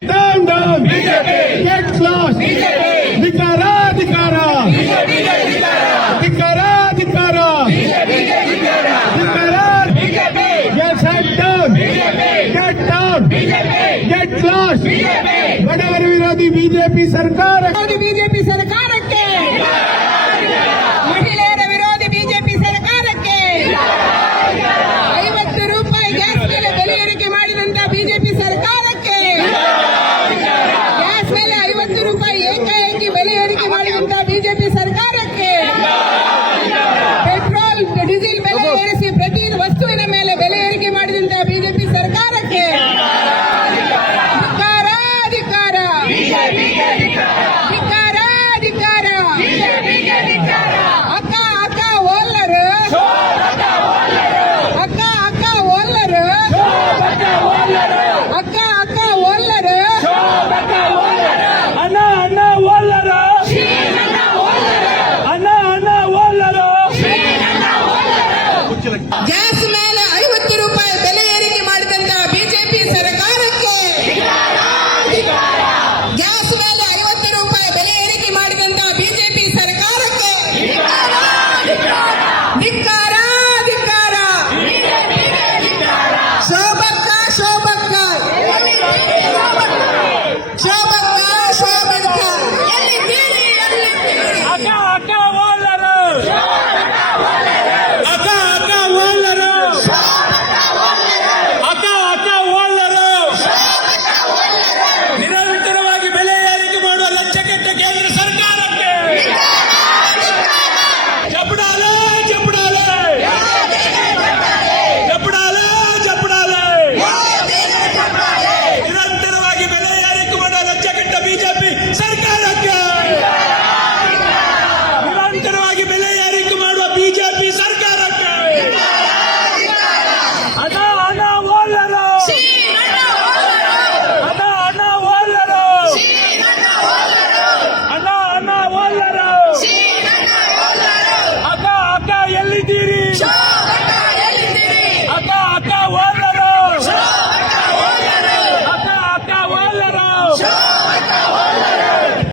Dam dam. BJP. Get lost. BJP. BJP, BJP, BJP, BJP, BJP, BJP. Dikara dikara. BJP dikara. Dikara dikara. BJP dikara. Dikara. BJP. Get dam. BJP. Get down. BJP. Get lost. BJP. Whatever we are the BJP sarkar. The BJP